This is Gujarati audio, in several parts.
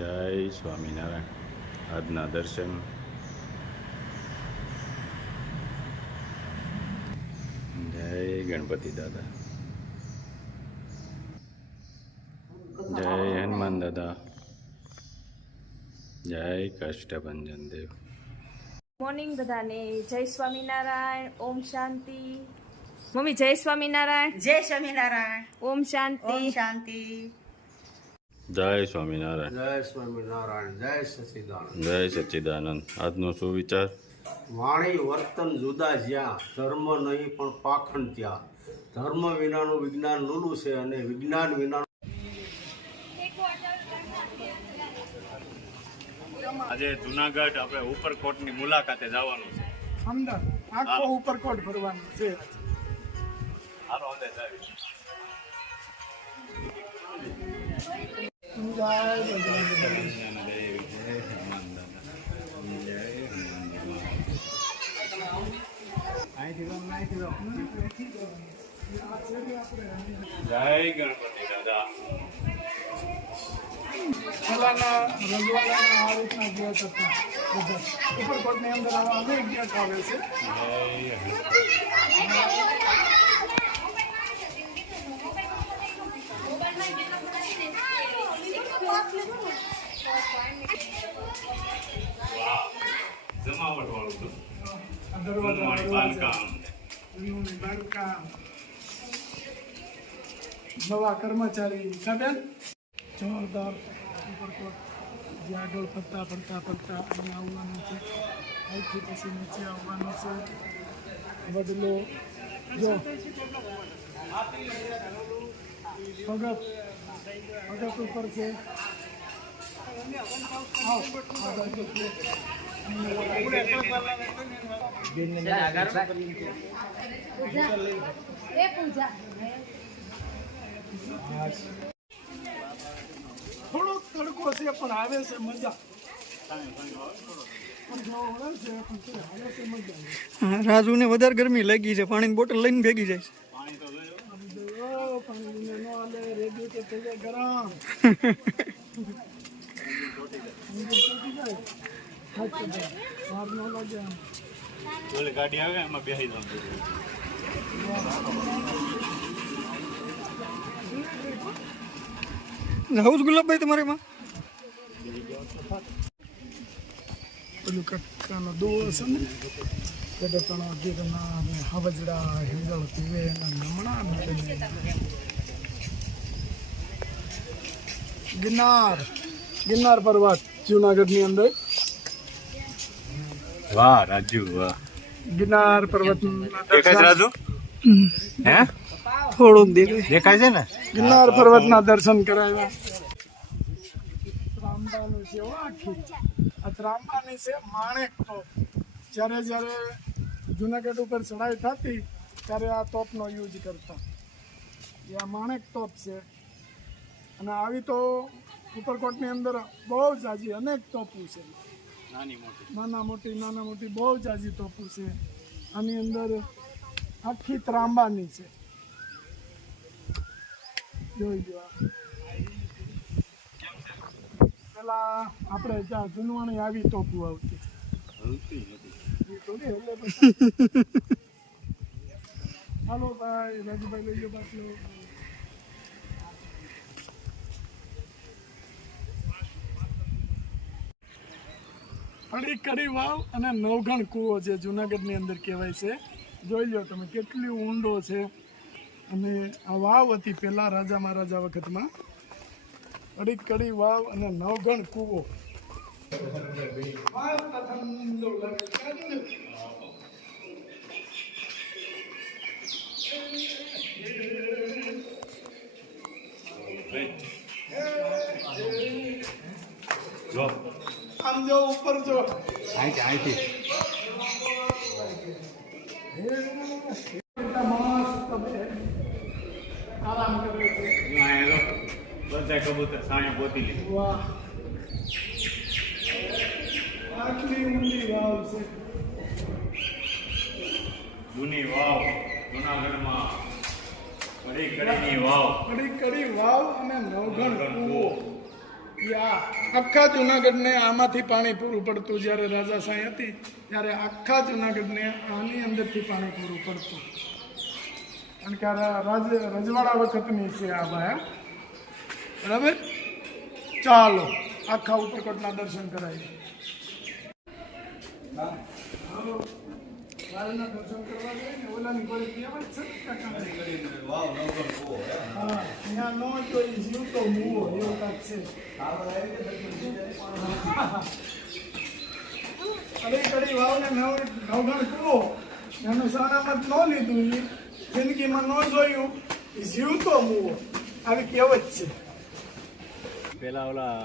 જય સ્વામિનારાયણ. આજના દર્શન. જય ગણપતિ દાદા. જય હનુમાન દાદા. જય કાષ્ટભંજન દેવ. મોર્નિંગ બધાને. જય સ્વામિનારાયણ. ઓમ શાંતિ. મમ્મી જય સ્વામિનારાયણ. જય સ્વામિનારાયણ. ઓમ શાંતિ. ઓમ શાંતિ. જય સ્વામિનારાયણ. જય સ્વામિનારાયણ. જય સચિદાનંદ. જય સચ્ચિદાનંદ. આજનો સુવિચાર. વાણી વર્તન જુદા જ્યાં, ધર્મ નહીં પણ પાખંડ ત્યાં. ધર્મ વિનાનું વિજ્ઞાન નુલું છે અને વિજ્ઞાન વિના. આજે જુનાગઢ આપણે ઉપરકોટની મુલાકાતે જવાનું છે. અંદર આખો ઉપરકોટ ભરવાનું છે. હાલો અંદર જાવી. જય બજરંગબલી. જય ગણપતિ દાદા. પહેલાના રજવાડાના આ રીતના ગેટ હતા બધા. ઉપરકોટની અંદર આવા અનેક ગેટ આવે છે. જમાવટ વાળું તો બાંધકામ નવા કર્મચારી સાબેન જોરદાર ઉપરકોટ. જે આગળ ફરતા ફરતા ફરતા અહીંયા આવવાનું છે. અહીંથી પછી નીચે આવવાનું છે. વડલો જો ભગત ઉપર છે. થોડોક તડકો છે પણ આવે છે મજા. રાજુ ને વધારે ગરમી લાગી છે. પાણીની બોટલ લઈને ભેગી જાય છે. પાણી ન હાલે, રેડિયેટર થઈ જાય ગરમ. ગાડી આવે એમાં બેસી જવાનું. હાઉસ ગુલાબભાઈ તમારે એમાં પેલું કટકાનો દો હશે ને કટકણા ગીરના ને હવજડા હિંગળ પીવે એના નમણા ગિરનાર પર્વત જુનાગઢની અંદર. વાહ રાજુ વાહ. ગિરનાર પર્વત દેખાય છે રાજુ? હે થોડુંક દેખાય છે ને? ગિરનાર પર્વતના દર્શન કરાવ્યા. ત્રાંબાનું છે આખી આ ત્રાંબાની છે માણેક તોપ. જ્યારે જુનાગઢ ઉપર ચઢાઈ થતી ત્યારે આ તોપનો યુઝ કરતા. એ આ માણેક તોપ છે. અને આવી તો ઉપરકોટની અંદર બહુ જાજી અનેક તોપો છે. નાના મોટી બહુ જાજી તોપો છે. આની અંદર આખી ત્રાંબાની છે. જોઈ લો. પેલા આપણે ત્યાં જૂનવાણી આવી તોપો આવતી. હાલો ભાઈ રાજુભાઈ લઈ લો બાટલો. કડી વાવ અને નવઘણ કૂવો છે જુનાગઢની અંદર કહેવાય છે. જોઈ લો તમે કેટલી ઊંડો છે. અને આ વાવ હતી પહેલા રાજા મહારાજા વખતમાં. કડી વાવ અને નવઘણ કૂવો. જો આમ જો ઉપર જો અહીંથી આરામ કરે છે. બધા કબૂતર સાણે પોતી લીધું. વાહ આટલી ઊંડી વાવ છે. જૂની વાવ જુનાગઢમાં. કડી વાવ કડી વાવ અને નવઘણ કૂવો. આખા જુનાગઢને આમાંથી પાણી પૂરું પડતું. જ્યારે રાજાશાહી હતી ત્યારે આખા જુનાગઢને આની અંદરથી પાણી પૂરું પડતું. કારણ કે આ રજવાડા વખતની છે આ ભાઈ. બરાબર, ચાલો આખા ઉપરકોટના દર્શન કરાવીએ. હાલો, વાળના દર્શન કરવા જોઈએ ને. ઓલાની કોઈ કહેવત છે ને કાકા? હા, ત્યાં નો જોઈ જીવતો મૂવો એવું કાંઈક છે. કડી વાવને નવગણ કૂવો એનું સલામત ન લીધું, એ જિંદગીમાં ન જોયું, એ જીવતો મૂવો આવી કહેવત છે. પેલા ઓલા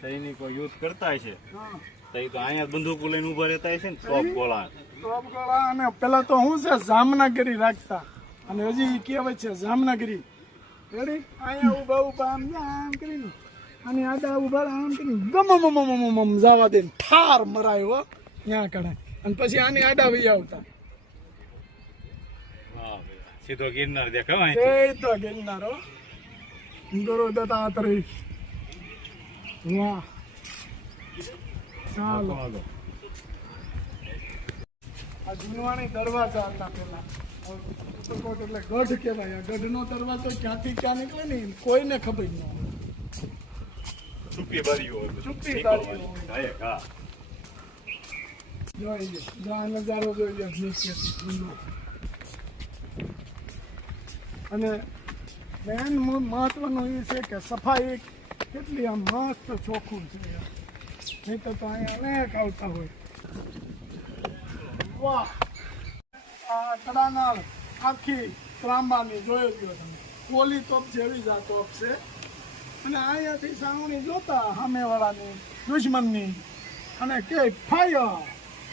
સૈનિકો યુદ્ધ કરતા છે હા, તો એ તો અહીંયા બંદૂકો લઈને ઉભા રહેતા છે ને ટોપ ગોળા. ટોપગોળા અને પેલા તો શું છે જામનગરી રાખતા, અને હજી ઈ કહેવત છે જામનગરી. રેડી, અહીંયા ઊભા આમ કરીને અને આડા ઊભા આમ કરીને ગમ જવા દે, ઠાર મરાયો ત્યાં કણે, અને પછી આની આડા વહી આવતા. હા, સીધો ગિરનાર દેખાય એ તો ગિરનારો ગરો દત્તાત્રેય. વાહ, ચાલો. આ જૂનવાણી દરવાજા હતા પેલા. ઉપરકોટ એટલે ગઢ કહેવાય. આ ગઢનો દરવાજો ક્યાંથી ક્યાં નીકળે ને કોઈને ખબર ન હોય. છુપી બારીઓ છુપી બારીઓ. હા, જોઈ લો, આ નજારો જોઈ લો નીચેથી. અને મેન મહત્વનું એ છે કે સફાઈ કેટલી આમ મસ્ત ચોખ્ખું છે. નહીં તો અહીંયા અનેક આવતા હોય. વાહ, આ કડાનાળ આખી ત્રાંબાની જોઈ લો તમે. પોલી તોપ જેવી જ આ તોપ છે. અને અહીંયાથી સાવણી જોતા સામેવાળાની દુશ્મનની, અને કે ફાયર,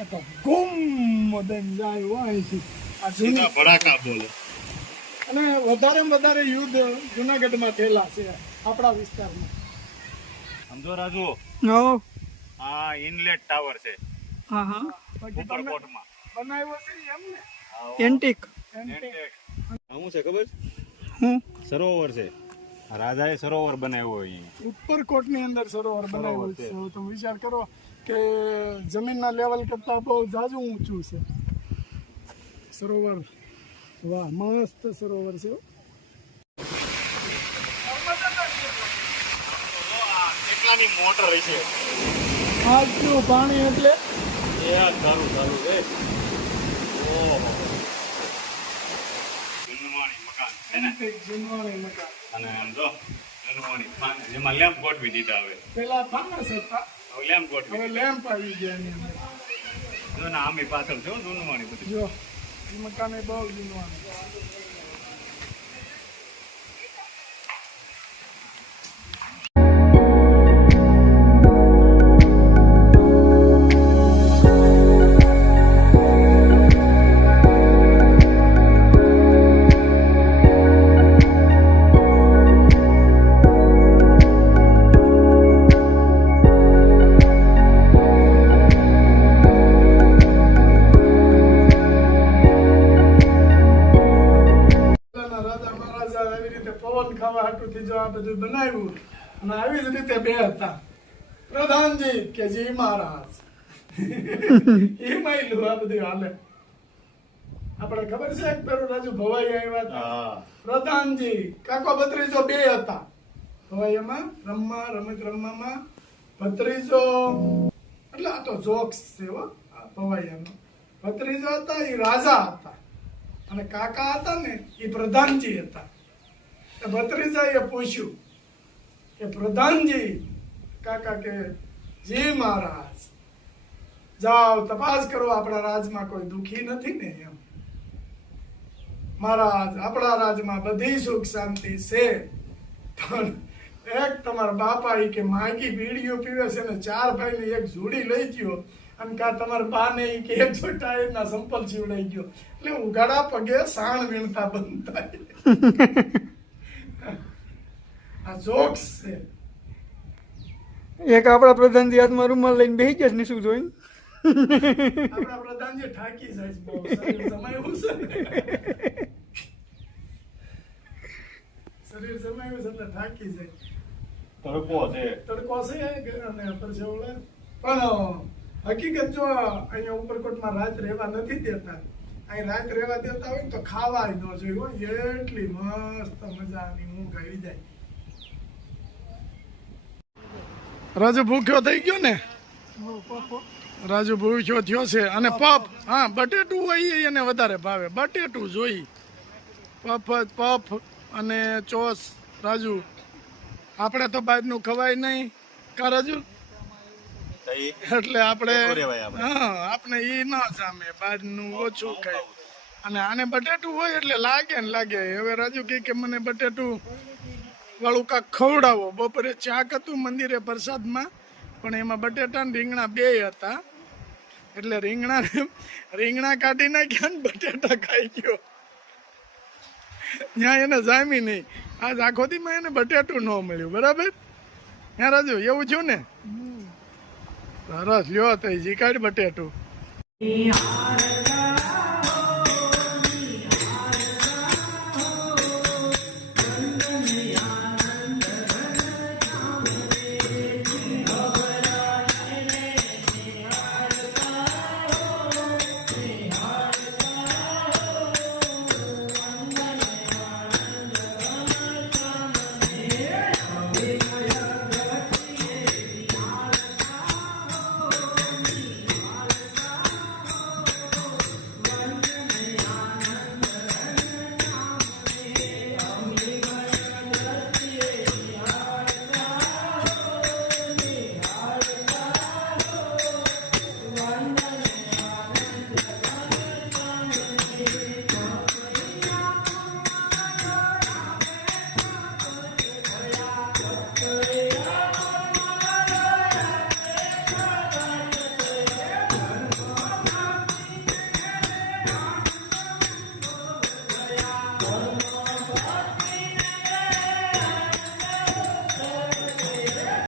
એ તો ગુમ દઈને જાય હોય અહીંથી. આ જૂની ભડાકા બોલે. અને વધારે યુદ્ધ જુનાગઢમાં થયેલા છે આપણા વિસ્તારમાં. સમજો રાજુ, આ ઇનલેટ ટાવર છે ઉપરકોટમાં. બનાવ્યો છે એમ ને? એન્ટિક. શું છે ખબર? સરોવર છે. રાજાએ સરોવર બનાવ્યો હોય અહીંયા. ઉપરકોટની અંદર સરોવર બનાવ્યું છે. હવે તમે વિચાર કરો કે જમીનના લેવલ કરતા બહુ જાજુ ઊંચું છે સરોવર. વાહ, મસ્ત સરોવર છે. કેટલાની મોટર હશે? આજનું પાણી એટલે એ ચાલુ એ ઓહો, જૂનવાણી મકાન છે ને. જૂનવાણી મકાન. અને આમ જો જૂનવાણી ફાનસ, જેમાં લેમ્પ ગોઠવી દીધા. હવે પેલા ફાનસ હતા, હવે લેમ્પ ગોઠવી હવે લેમ્પ આવી ગયા એની અંદર. જો ને આમે પાછળ છે જૂનવાણી બધી. જો એ મકાન એ બહુ જૂનવાણી. ખાવા હાટુથી જો આ બધું બનાવ્યું, અને આવી જ રીતે બે હતા પ્રધાનજી કે જી મહારાજ. એ માયલું આ બધું હાલે. આપણે ખબર છે એક પેલું રાજુ ભવાઈ આવ્યા હતા. પ્રધાનજી કાકો ભત્રીજો બે હતા. ભવાઈમાં રમત રમવામાં ભત્રીજો એટલે આ તો જોક્સ છે હો. ભવાઈયાનો ભત્રીજો હતા એ રાજા હતા, અને કાકા હતા ને એ પ્રધાનજી હતા. ભત્રીજાએ પૂછ્યું કે પ્રધાનજી, કાકા કે જી મહારાજ, જાઓ તપાસ કરો આપણા રાજમાં કોઈ દુખી નથી ને એમ. મહારાજ, આપણા રાજમાં બધી સુખ શાંતિ છે, પણ એક તમારા બાપા ઈ કે માગી બીડીઓ પીવે છે ને 4 ભાઈને એક જોડી લઈ ગયો, અને કા તમારા બાને ઈ કે એક ટાયરના સંપલ સીવડાઈ ગયો, એટલે ઉઘાડા પગે સાણ વીણતા બંધ થાય. આ જોક્સ છે. એક આપણા પ્રધાનજી હાથમાં રૂમાલ લઈને બેસી ગયા ને શું જોઈને આપણા પ્રધાનજી ઠાકી જાય છે બહુ. શરીર સમાયું છે, શરીર સમાયું છે એટલે ઠાકી જાય. તડકો છે. તડકો છે અને પછી ઓલે પણ હકીકત જો અહીંયા ઉપરકોટમાં રાત રહેવા નથી દેતા. અહીં રાત રહેવા દેતા હોય ને તો ખાવાય ન જોઈએ હો. એટલી મસ્ત મજાની ઊંઘ આવી જાય. રાજુ ભૂખ્યો થઈ ગયો ને? રાજુ ભૂખ્યો થયો છે. અને પફ, હા બટેટું હોય એ એને વધારે ભાવે. બટેટું જોઈ પફ અને ચોસ. રાજુ આપણે તો બહારનું ખવાય નહીં કા રાજુ? તો ઈ એટલે આપણે કેટલું રહેવાય આપણે? હા આપણે ઈ ન સામે બહારનું ઓછું ખાય. અને આને બટેટું હોય એટલે લાગે ને લાગે. હવે રાજુ કે મને બટેટું વાળું કાંક ખવડાવો. બપોરે ચાક હતું મંદિરે પ્રસાદમાં, પણ એમાં બટેટા ને રીંગણા બે હતા, એટલે રીંગણા કાઢી નાખ્યા ને બટેટા ખાઈ ગયો. ત્યાં એને જામી નહીં. આજ આખો દીમાં એને બટેટું ન મળ્યું. બરાબર હે રાજુ? એવું થયું ને? સરસ લ્યો તો જી કાઢ બટેટું.